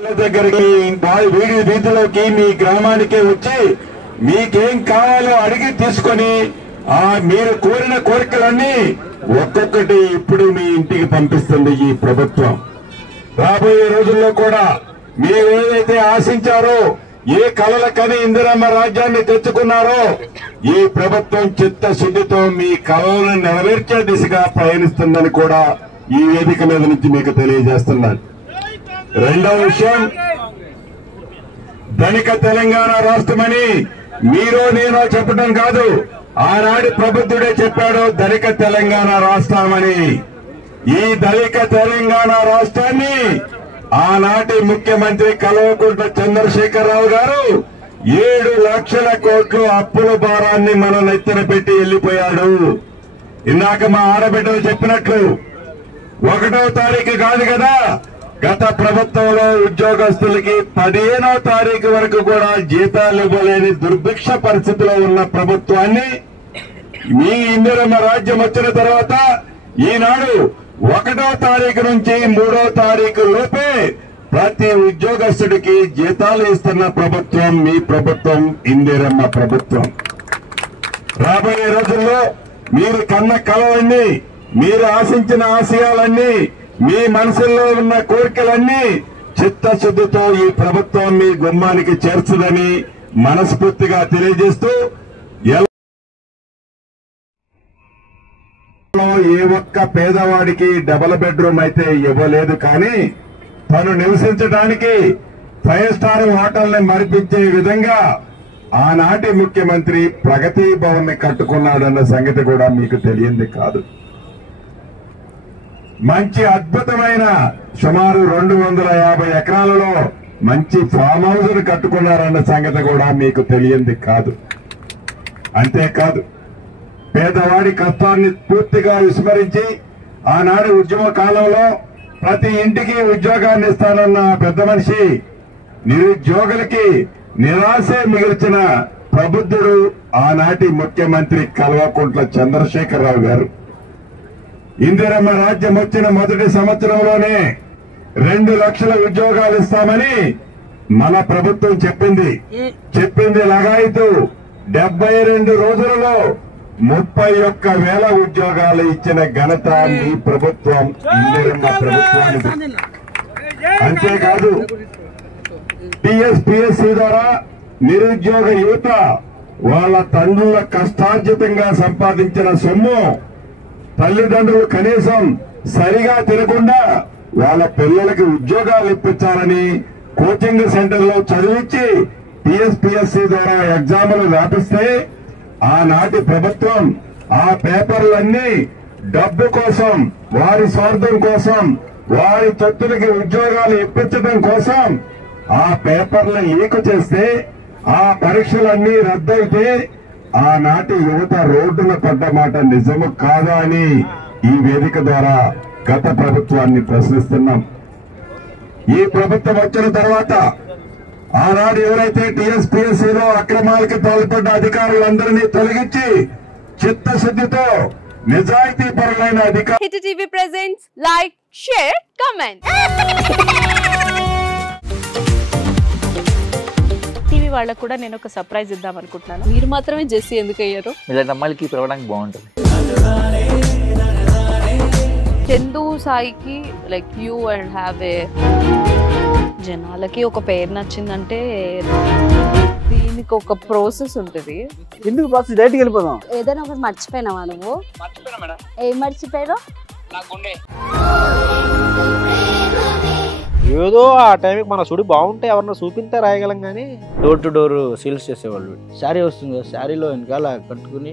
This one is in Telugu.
దగ్గరికి వీడి వీధిలోకి మీ గ్రామానికే వచ్చి మీకేం కావాలో అడిగి తీసుకొని మీరు కోరిన కోరికలన్నీ ఒక్కొక్కటి ఇప్పుడు మీ ఇంటికి పంపిస్తుంది ఈ ప్రభుత్వం. రాబోయే రోజుల్లో కూడా మీరు ఏదైతే ఆశించారో, ఏ కలలకని ఇందిరమ్మ రాజ్యాన్ని తెచ్చుకున్నారో, ఈ ప్రభుత్వం చిత్తశుద్ధితో మీ కలలను నెరవేర్చే దిశగా పయనిస్తుందని కూడా ఈ వేదిక మీద నుంచి మీకు తెలియజేస్తున్నాను. రెండవ విషయం, ధనిక తెలంగాణ రాష్ట్రమని మీరు నేనో చెప్పడం కాదు, ఆనాడు ప్రబుద్ధుడే చెప్పాడు ధనిక తెలంగాణ రాష్ట్రమని. ఈ ధనిక తెలంగాణ రాష్ట్రాన్ని ఆనాటి ముఖ్యమంత్రి కల్వకుంట్ల చంద్రశేఖరరావు గారు 7 లక్షల కోట్లు అప్పుల భారాన్ని మన నెత్తిన పెట్టి వెళ్లిపోయాడు. ఇందాక మా ఆడబిడ్డలు చెప్పినట్లు 1వ తారీఖు కాదు కదా, గత ప్రభుత్వంలో ఉద్యోగస్తులకి 15వ తారీఖు వరకు కూడా జీతాలు ఇవ్వలేని దుర్భిక్ష పరిస్థితిలో ఉన్న ప్రభుత్వాన్ని మీ ఇందిరమ్మ రాజ్యం వచ్చిన తర్వాత ఈనాడు 1వ తారీఖు నుంచి 3వ తారీఖు లోపే ప్రతి ఉద్యోగస్తుడికి జీతాలు ఇస్తున్న ప్రభుత్వం మీ ప్రభుత్వం, ఇందిరమ్మ ప్రభుత్వం. రాబోయే రోజుల్లో మీరు కన్న కలలన్నీ, మీరు ఆశించిన ఆశయాలన్నీ, మీ మనసుల్లో ఉన్న కోరికలన్నీ చిత్తశుద్ధితో ఈ ప్రభుత్వం మీ గుమ్మానికి చేర్చుదని మనస్ఫూర్తిగా తెలియజేస్తూ, ఏ ఒక్క పేదవాడికి డబుల్ బెడ్రూమ్ అయితే ఇవ్వలేదు, కానీ తను నివసించడానికి 5 స్టార్ హోటల్ని మరిపించే విధంగా ఆనాటి ముఖ్యమంత్రి ప్రగతి భవన్ ని కట్టుకున్నాడన్న సంగతి కూడా మీకు తెలియంది కాదు. మంచి అద్భుతమైన సుమారు 250 ఎకరాలలో మంచి ఫామ్ హౌస్ ను కట్టుకున్నారన్న సంగతి కూడా మీకు తెలియంది కాదు. అంతేకాదు, పేదవాడి కష్టాన్ని పూర్తిగా విస్మరించి ఆనాడు ఉద్యమ కాలంలో ప్రతి ఇంటికి ఉద్యోగాన్ని ఇస్తానన్న పెద్ద మనిషి నిరుద్యోగులకి నిరాశే మిగిల్చిన ప్రబుద్ధుడు ఆనాటి ముఖ్యమంత్రి కల్వకుంట్ల చంద్రశేఖరరావు గారు. ఇందిరమ్మ రాజ్యం వచ్చిన మొదటి సంవత్సరంలోనే 2 లక్షల ఉద్యోగాలు ఇస్తామని మన ప్రభుత్వం చెప్పింది లగాయితూ 72 రోజులలో 31,000 ఉద్యోగాలు ఇచ్చిన ఘనత మీ ప్రభుత్వం, ఇందిరమ్మ ప్రభుత్వానికి. అంతేకాదు, టీఎస్పీఎస్సీ ద్వారా నిరుద్యోగ యువత వాళ్ళ తండ్రుల కష్టార్జితంగా సంపాదించిన సొమ్ము తల్లిదండ్రులు కనీసం సరిగా తినకుండా వాళ్ళ పిల్లలకి ఉద్యోగాలు ఇప్పించాలని కోచింగ్ సెంటర్లో చదివించి టీఎస్పీఎస్సీ ద్వారా ఎగ్జాములు వ్యాపిస్తే ఆనాటి ప్రభుత్వం ఆ పేపర్లన్నీ డబ్బు కోసం, వారి స్వార్థం కోసం, వారి తొత్తులకి ఉద్యోగాలు ఇప్పించడం కోసం ఆ పేపర్లు లీక్ చేస్తే, ఆ పరీక్షలన్నీ రద్దయితే ఆనాటి యువత రోడ్డున పడ్డ మాట నిజము కాదా అని ఈ వేదిక ద్వారా గత ప్రభుత్వాన్ని ప్రశ్నిస్తున్నాం. ఈ ప్రభుత్వం వచ్చిన తర్వాత ఆనాడు ఎవరైతే టీఎస్పీఎస్సీలో అక్రమాలకి పాల్పడ్డ అధికారులందరినీ తొలగించి చిత్తశుద్ధితో నిజాయితీ పరులైన అధికారులు. Hit TV presents like, share, comment. TV వాళ్ళకు కూడా నేను ఒక సర్ప్రైజ్ ఇద్దాం అనుకుంటున్నాను. మీరు మాత్రమే జెస్సీ ఎందుకు అయ్యారు? ఇలాంటి అమ్మాయిలకి పిలవడానికి బాగుంటుంది. చందు సాయికి like you and have a, జనాలకి ఒక పేరు నచ్చిందంటే దీనికి ఒక ప్రాసెస్ ఉంటుంది. ఎందుకు ప్రాసెస్? డైరెక్ట్గా వెళ్ళిపోదాం. ఏదైనా ఒకటి మర్చిపోయినావా నువ్వు? ఏం మర్చిపోయావు? ఏదో ఆ టైంకి మన సుడి బాగుంటే ఎవరన్నా చూపిస్తే రాయగలం, కానీ డోర్ టు డోర్ సేల్స్ చేసేవాళ్ళు. శారీ వస్తుంది, శారీలో వెనకాల కట్టుకుని